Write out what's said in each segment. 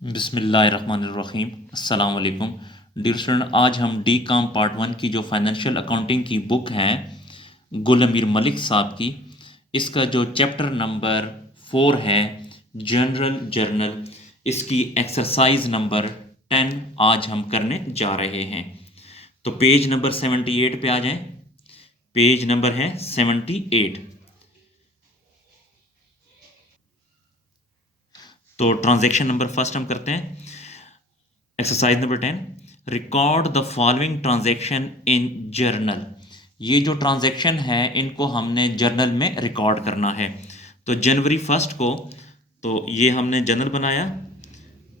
बिस्मिल्लाहिर्रहमानिर्रहीम अस्सलाम वालेकुम डियर स्टूडेंट। आज हम डी काम पार्ट 1 की जो फाइनेंशियल अकाउंटिंग की बुक है गुल अमीर मलिक साहब की, इसका जो चैप्टर नंबर 4 है जनरल जर्नल, इसकी एक्सरसाइज नंबर 10 आज हम करने जा रहे हैं। तो पेज नंबर 78 पे आ जाएं। पेज नंबर है 78। तो ट्रांजैक्शन नंबर फर्स्ट हम करते हैं। Exercise number 10, record the following transaction in journal. ये जो ट्रांजैक्शन है इनको हमने जर्नल में रिकॉर्ड करना है। तो जनवरी 1 को तो ये हमने जर्नल बनाया।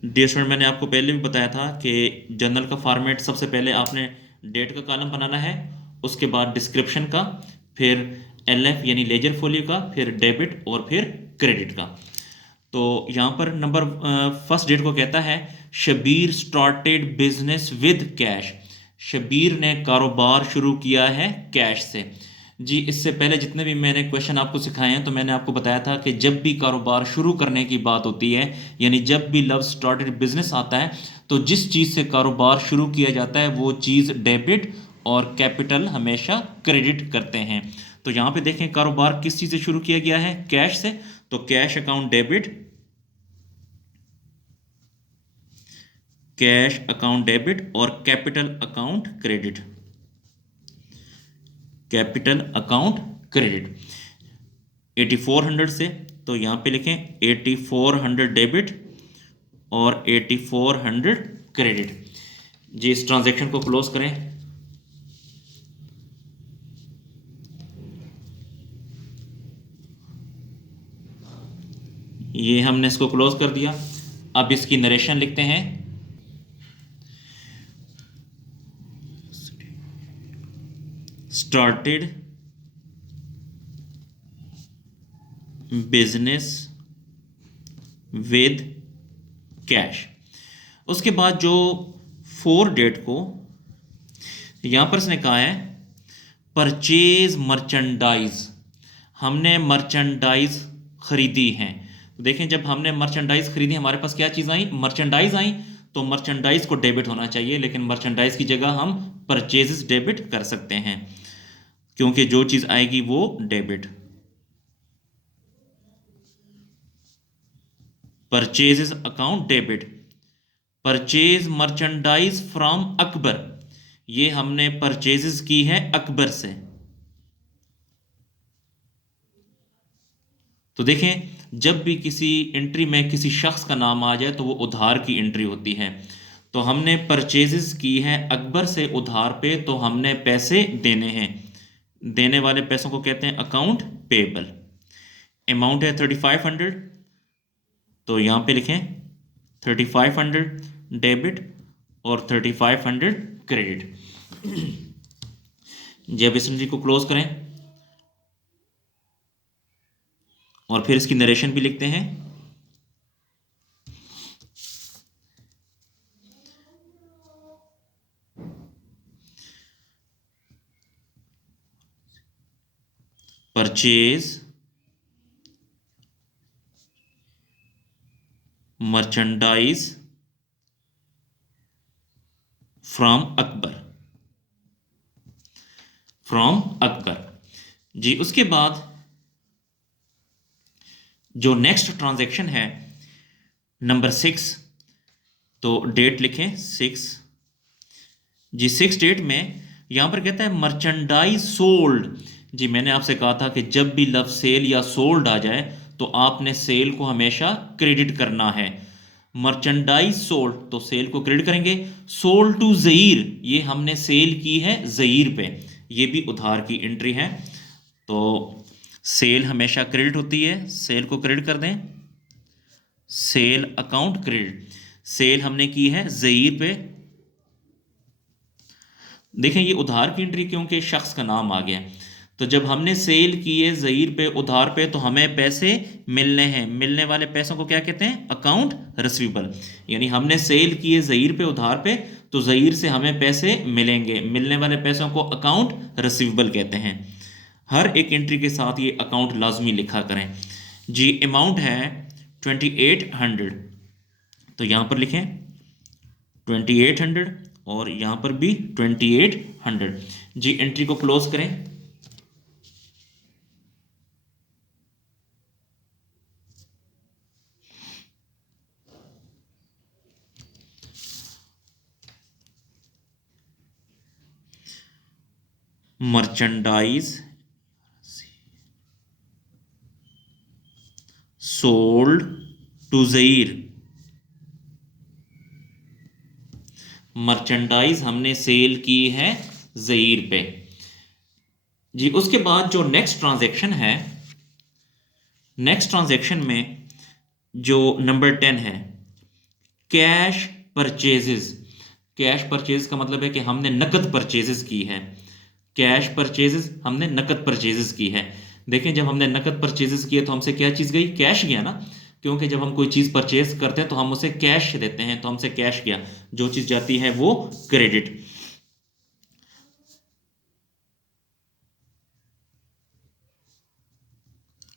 डियर स्टूडेंट, मैंने आपको पहले भी बताया था कि जर्नल का फॉर्मेट सबसे पहले आपने डेट का कॉलम बनाना है, उसके बाद डिस्क्रिप्शन का, फिर एलएफ यानी लेजर फोलियो का, फिर डेबिट और फिर क्रेडिट का। तो यहाँ पर नंबर फर्स्ट डेट को कहता है Shabir started business with cash. Shabir ने कारोबार शुरू किया है कैश से। जी, इससे पहले जितने भी मैंने क्वेश्चन आपको सिखाए हैं तो मैंने आपको बताया था कि जब भी कारोबार शुरू करने की बात होती है, यानी जब भी लव स्टार्टेड बिजनेस आता है, तो जिस चीज़ से कारोबार शुरू किया जाता है वो चीज़ डेबिट और कैपिटल हमेशा क्रेडिट करते हैं। तो यहाँ पे देखें कारोबार किस चीज़ से शुरू किया गया है, कैश से। तो cash account debit, cash account debit और capital account credit. Capital account credit 8400 से, तो यहां पे लिखें 8400 डेबिट और 8400 क्रेडिट। जी, इस ट्रांजैक्शन को क्लोज करें। ये हमने इसको क्लोज कर दिया। अब इसकी नरेशन लिखते हैं। Started business with cash. उसके बाद जो 4 डेट को यहां पर इसने कहा है परचेज मर्चेंडाइज। हमने मर्चेंडाइज खरीदी है। तो देखें, जब हमने मर्चेंडाइज खरीदी हमारे पास क्या चीज़ आई, मर्चेंडाइज आई। तो मर्चेंडाइज को डेबिट होना चाहिए, लेकिन मर्चेंडाइज की जगह हम परचेजेस डेबिट कर सकते हैं, क्योंकि जो चीज़ आएगी वो debit. Purchases account debit. Purchase merchandise from Akbar, ये हमने परचेजेस की है अकबर से। तो देखें, जब भी किसी एंट्री में किसी शख्स का नाम आ जाए तो वो उधार की एंट्री होती है। तो हमने परचेजेस की है अकबर से उधार पे, तो हमने पैसे देने हैं। देने वाले पैसों को कहते हैं अकाउंट पेबल। अमाउंट है 3500, तो यहाँ पे लिखें 3500 डेबिट और 3500 क्रेडिट। जब इस एंट्री को क्लोज करें और फिर इसकी नरेशन भी लिखते हैं। Purchase merchandise from Akbar, from Akbar. जी, उसके बाद जो नेक्स्ट ट्रांजैक्शन है नंबर 6, तो डेट लिखें 6। जी, 6 डेट में यहां पर कहता है मर्चेंडाइज सोल्ड। जी, मैंने आपसे कहा था कि जब भी लफ्ज सेल या सोल्ड आ जाए तो आपने सेल को हमेशा क्रेडिट करना है। मर्चेंडाइज सोल्ड, तो सेल को क्रेडिट करेंगे। सोल्ड टू ज़ईर, ये हमने सेल की है ज़ईर पे, ये भी उधार की एंट्री है। तो सेल हमेशा क्रेडिट होती है, सेल को क्रेडिट कर दें। सेल अकाउंट क्रेडिट, सेल हमने की है ज़ईर पे। देखें, ये उधार की एंट्री क्योंकि शख्स का नाम आ गया। तो जब हमने सेल की है ज़ईर पे उधार पे, तो हमें पैसे मिलने हैं। मिलने वाले पैसों को क्या कहते हैं, अकाउंट रिसीवेबल। यानी हमने सेल की है ज़ईर पे उधार पे, तो ज़ईर से हमें पैसे मिलेंगे। मिलने वाले पैसों को अकाउंट रिसीवेबल कहते हैं। हर एक एंट्री के साथ ये अकाउंट लाजमी लिखा करें। जी, अमाउंट है 2800, तो यहाँ पर लिखें 2800 और यहाँ पर भी 2800। जी एंट्री को क्लोज करें। Merchandise sold to Zaeer. Merchandise हमने सेल की है ज़ईर पे। जी उसके बाद जो नेक्स्ट ट्रांजैक्शन है, नेक्स्ट ट्रांजैक्शन में जो नंबर 10 है, कैश परचेजेस। कैश परचेज का मतलब है कि हमने नकद परचेजेस की है। कैश परचेजेस हमने नकद परचेजेस की है। देखें जब हमने नकद परचेजेस किए तो हमसे क्या चीज़ गई? कैश गया ना, क्योंकि जब हम कोई चीज़ परचेज करते हैं तो हम उसे कैश देते हैं, तो हमसे कैश गया। जो चीज़ जाती है वो credit.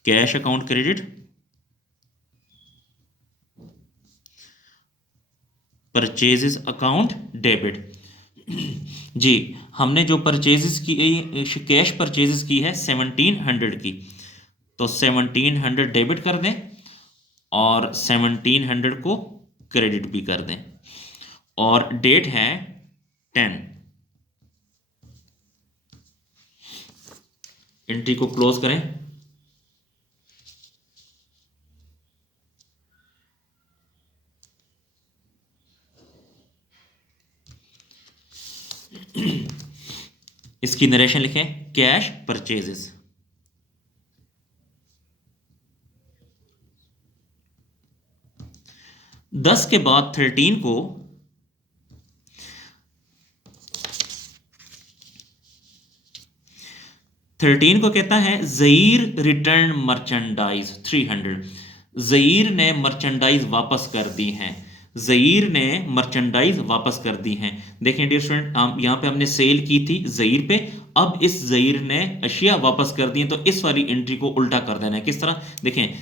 Cash account credit, purchases account debit. जी हमने जो परचेजेस की, कैश परचेजेस की है 1700 की, तो 1700 डेबिट कर दें और 1700 को क्रेडिट भी कर दें। और डेट है 10। एंट्री को क्लोज करें। इसकी नरेशन लिखें, कैश परचेजेस। दस के बाद 13 को कहता है ज़ईर रिटर्न मर्चेंडाइज 300। ज़ईर ने मर्चेंडाइज वापस कर दी हैं। ज़ईर ने मर्चेंडाइज वापस कर दी हैं। देखें डियर स्टूडेंट, यहाँ पे हमने सेल की थी ज़ईर पे, अब इस ज़ईर ने अशिया वापस कर दी हैं, तो इस वाली एंट्री को उल्टा कर देना है। किस तरह? देखें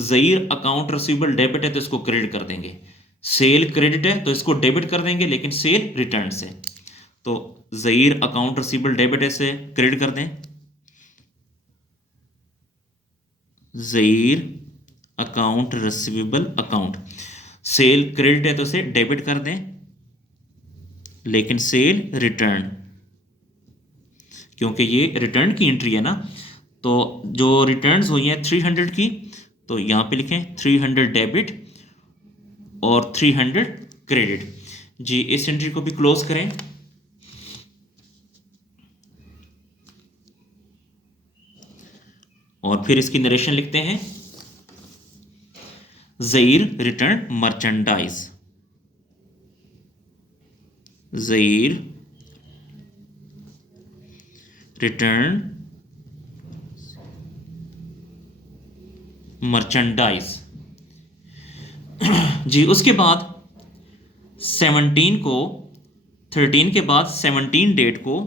ज़ईर अकाउंट रिसीवेबल डेबिट है तो इसको क्रेडिट कर देंगे, सेल क्रेडिट है तो इसको डेबिट कर देंगे, लेकिन सेल रिटर्न से। तो ज़ईर अकाउंट रिसीवेबल डेबिट है से क्रेडिट कर दें, Zaeer account receivable account. Sale credit है तो इसे डेबिट कर दें, लेकिन सेल रिटर्न, क्योंकि ये रिटर्न की एंट्री है ना, तो जो रिटर्न्स हुई हैं 300 की, तो यहां पे लिखें 300 डेबिट और 300 क्रेडिट। जी इस एंट्री को भी क्लोज करें। और फिर इसकी नरेशन लिखते हैं, Zaeer return merchandise. Zaeer return merchandise. जी उसके बाद 17 को, 13 के बाद 17 डेट को,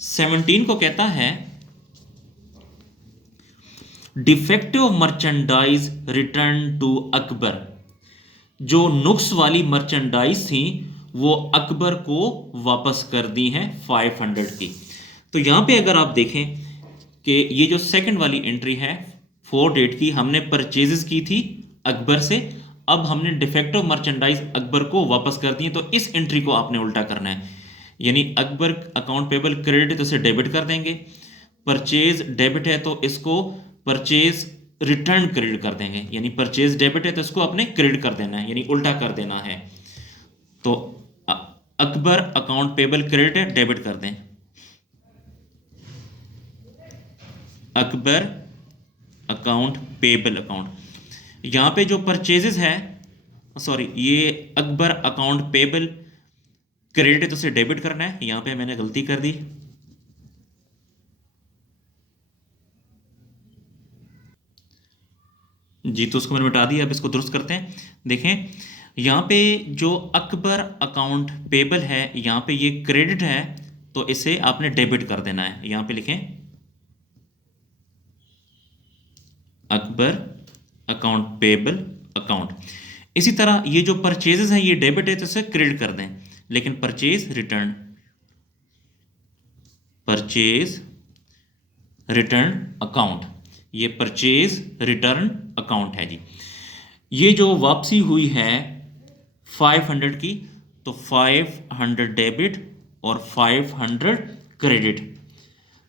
17 को कहता है defective merchandise return to Akbar. जो नुक्स वाली मर्चेंडाइज थी वो अकबर को वापस कर दी हैं 500 की। तो यहां पे अगर आप देखें कि ये जो सेकंड वाली एंट्री है 4 डेट की, हमने परचेजेस की थी अकबर से, अब हमने डिफेक्टिव मर्चेंडाइज अकबर को वापस कर दी है, तो इस एंट्री को आपने उल्टा करना है। यानी अकबर अकाउंट पेबल क्रेडिट है तो इसे डेबिट कर देंगे, परचेज डेबिट है तो इसको परचेज रिटर्न क्रेडिट कर देंगे, यानी परचेज डेबिट है तो इसको अपने क्रेडिट कर देना है, यानी उल्टा कर देना है। तो अकबर अकाउंट पेबल क्रेडिट है, डेबिट कर दें, अकबर अकाउंट पेबल अकाउंट। यहां पे जो परचेजेस है, सॉरी ये अकबर अकाउंट पेबल क्रेडिट है तो उसे डेबिट करना है, यहां पे मैंने गलती कर दी। जी तो उसको मैंने मिटा दिया, अब इसको दुरुस्त करते हैं। देखें यहाँ पे जो अकबर अकाउंट पेबल है, यहाँ पे ये क्रेडिट है तो इसे आपने डेबिट कर देना है। यहाँ पे लिखें अकबर अकाउंट पेबल अकाउंट। इसी तरह ये जो परचेजेस हैं ये डेबिट है तो इसे क्रेडिट कर दें, लेकिन परचेज रिटर्न अकाउंट, ये परचेज रिटर्न अकाउंट है जी। ये जो वापसी हुई है 500 की, तो 500 डेबिट और 500 क्रेडिट।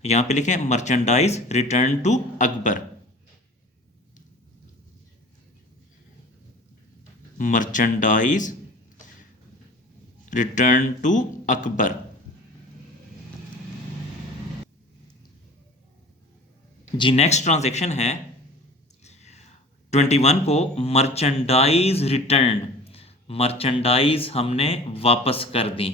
यहां पे लिखें merchandise return to Akbar, merchandise return to Akbar. जी नेक्स्ट ट्रांजैक्शन है 21 को मर्चेंडाइज रिटर्न, मर्चेंडाइज हमने वापस कर दी,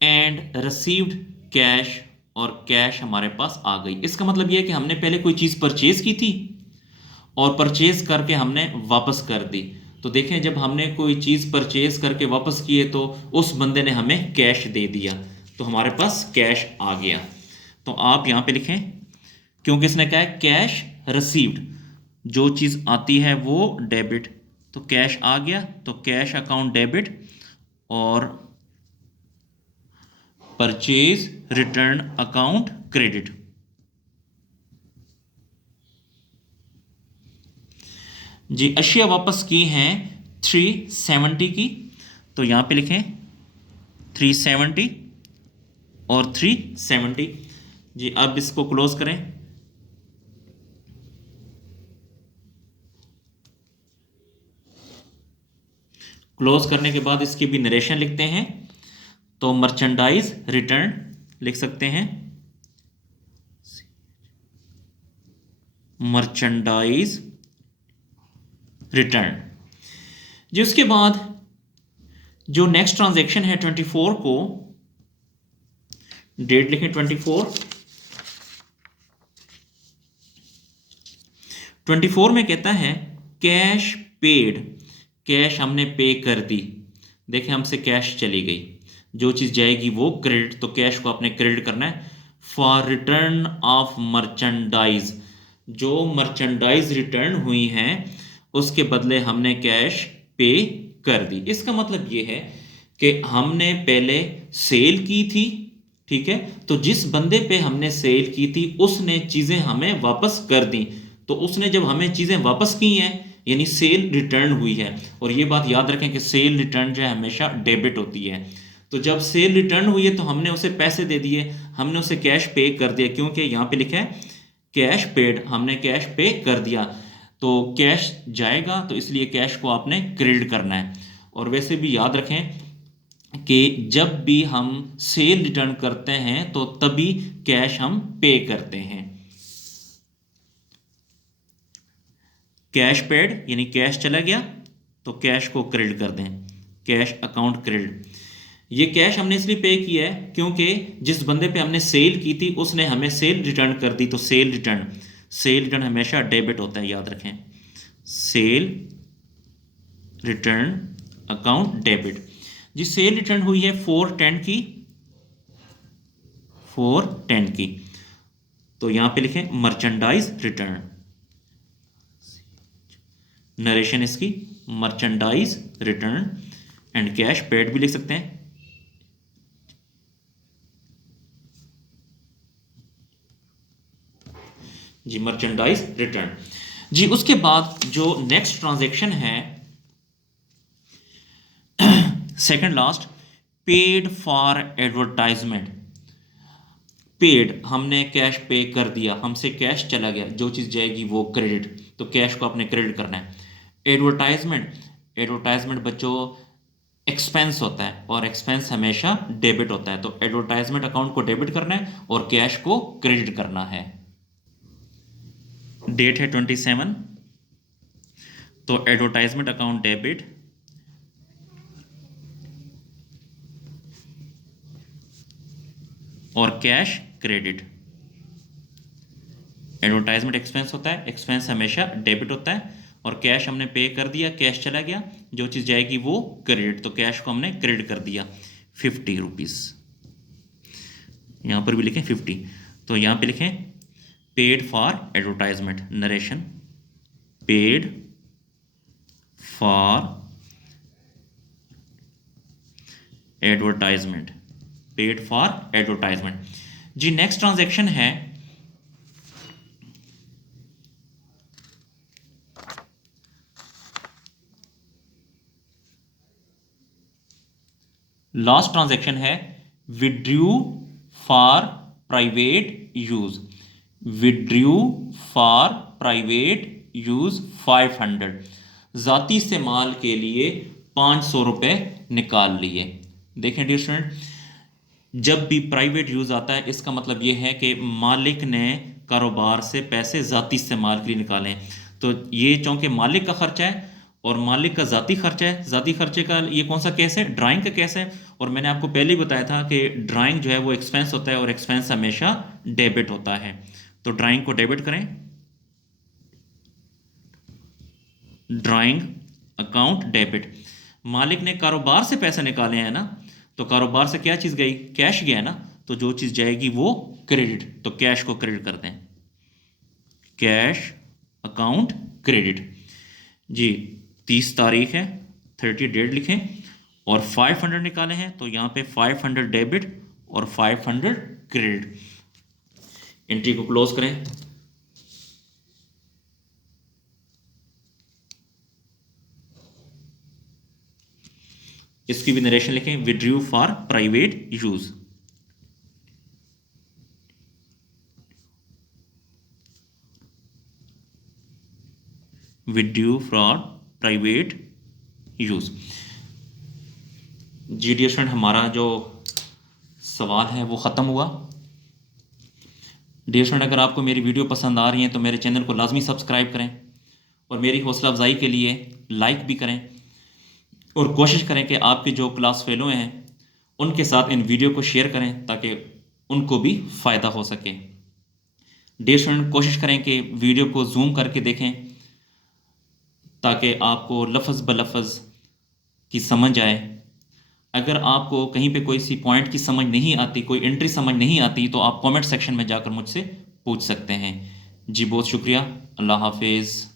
एंड रिसीव्ड कैश, और कैश हमारे पास आ गई। इसका मतलब यह है कि हमने पहले कोई चीज़ परचेज की थी और परचेज करके हमने वापस कर दी। तो देखें जब हमने कोई चीज़ परचेज करके वापस की है तो उस बंदे ने हमें कैश दे दिया, तो हमारे पास कैश आ गया। तो आप यहाँ पे लिखें, क्योंकि इसने कहा है कैश रिसीव्ड, जो चीज़ आती है वो डेबिट, तो कैश आ गया, तो कैश अकाउंट डेबिट और परचेज रिटर्न अकाउंट क्रेडिट। जी अशिया वापस की हैं 370 की, तो यहां पे लिखें 370 और 370। जी अब इसको क्लोज करें। क्लोज करने के बाद इसकी भी नरेशन लिखते हैं। तो मर्चेंडाइज रिटर्न लिख सकते हैं, मर्चेंडाइज रिटर्न। जी उसके बाद जो नेक्स्ट ट्रांजैक्शन है 24 को, डेट लिखें 24 में कहता है कैश पेड, कैश हमने पे कर दी। देखें हमसे कैश चली गई, जो चीज़ जाएगी वो क्रेडिट, तो कैश को आपने क्रेडिट करना है। फॉर रिटर्न ऑफ मर्चेंडाइज, जो मर्चेंडाइज रिटर्न हुई हैं उसके बदले हमने कैश पे कर दी। इसका मतलब ये है कि हमने पहले सेल की थी, ठीक है, तो जिस बंदे पे हमने सेल की थी उसने चीज़ें हमें वापस कर दी, तो उसने जब हमें चीज़ें वापस की हैं यानी सेल रिटर्न हुई है। और ये बात याद रखें कि सेल रिटर्न जो है हमेशा डेबिट होती है। तो जब सेल रिटर्न हुई है तो हमने उसे पैसे दे दिए, हमने उसे कैश पे कर दिया, क्योंकि यहाँ पे लिखा है कैश पेड, हमने कैश पे कर दिया, तो कैश जाएगा तो इसलिए कैश को आपने क्रेडिट करना है। और वैसे भी याद रखें कि जब भी हम सेल रिटर्न करते हैं तो तभी कैश हम पे करते हैं। कैश पेड यानी कैश चला गया तो कैश को क्रेडिट कर दें, कैश अकाउंट क्रेडिट। ये कैश हमने इसलिए पे किया है क्योंकि जिस बंदे पे हमने सेल की थी उसने हमें सेल रिटर्न कर दी, तो सेल रिटर्न हमेशा डेबिट होता है, याद रखें, सेल रिटर्न अकाउंट डेबिट। जी सेल रिटर्न हुई है 410 की, तो यहां पे लिखें मर्चेंडाइज रिटर्न, नरेशन इसकी merchandise return, and cash paid भी लिख सकते हैं। जी मर्चेंडाइज रिटर्न। जी उसके बाद जो नेक्स्ट ट्रांजैक्शन है second last, paid for advertisement. Paid हमने कैश पे कर दिया, हमसे कैश चला गया, जो चीज़ जाएगी वो क्रेडिट, तो कैश को आपने क्रेडिट करना है। एडवर्टाइजमेंट बच्चों एक्सपेंस होता है और एक्सपेंस हमेशा डेबिट होता है, तो एडवर्टाइजमेंट अकाउंट को डेबिट करना है और कैश को क्रेडिट करना है। डेट है 27, तो एडवर्टाइजमेंट अकाउंट डेबिट और कैश क्रेडिट। एडवर्टाइजमेंट एक्सपेंस होता है, एक्सपेंस हमेशा डेबिट होता है, और कैश हमने पे कर दिया, कैश चला गया, जो चीज़ जाएगी वो क्रेडिट, तो कैश को हमने क्रेडिट कर दिया 50 रुपीज़। यहाँ पर भी लिखें 50, तो यहाँ पे लिखें paid for advertisement, narration paid for advertisement, paid for advertisement. जी नेक्स्ट ट्रांजैक्शन है लास्ट ट्रांजैक्शन है withdrew for private use, withdrew for private use 500, ज़ाती इस्तेमाल के लिए 500 रुपये निकाल लिए। देखें डियर स्टूडेंट, जब भी प्राइवेट यूज़ आता है इसका मतलब ये है कि मालिक ने कारोबार से पैसे ज़ाती इस्तेमाल के लिए निकालें। तो ये चूँकि मालिक का खर्चा है और मालिक का ज़ाती खर्चा है, ज़ाती खर्चे का ये कौन सा केस है? ड्राइंग का केस है। और मैंने आपको पहले ही बताया था कि ड्राइंग जो है वो एक्सपेंस होता है और एक्सपेंस हमेशा डेबिट होता है। तो ड्राइंग को डेबिट करें, ड्राइंग अकाउंट डेबिट। मालिक ने कारोबार से पैसे निकाले हैं ना, तो कारोबार से क्या चीज़ गई? कैश गया ना, तो जो चीज़ जाएगी वो क्रेडिट, तो कैश को क्रेडिट करते हैं, कैश अकाउंट क्रेडिट। जी 30 तारीख है, 30 डेट लिखें और 500 निकाले हैं, तो यहाँ पे 500 डेबिट और 500 क्रेडिट। एंट्री को क्लोज करें। इसकी भी नरेशन लिखें, withdrew for private use. Withdrew for private use. जी डियर स्टूडेंट, हमारा जो सवाल है वो ख़त्म हुआ। डियर स्टूडेंट, अगर आपको मेरी वीडियो पसंद आ रही है तो मेरे चैनल को लाजमी सब्सक्राइब करें और मेरी हौसला अफजाई के लिए लाइक भी करें और कोशिश करें कि आपके जो क्लास फेलो हैं उनके साथ इन वीडियो को शेयर करें ताकि उनको भी फ़ायदा हो सके। डियर स्टूडेंट, कोशिश करें कि वीडियो को जूम करके देखें ताकि आपको लफ्ज़ ब लफ्ज़ की समझ आए। अगर आपको कहीं पे कोई सी पॉइंट की समझ नहीं आती, कोई एंट्री समझ नहीं आती, तो आप कमेंट सेक्शन में जाकर मुझसे पूछ सकते हैं। जी बहुत शुक्रिया, अल्लाह हाफिज़।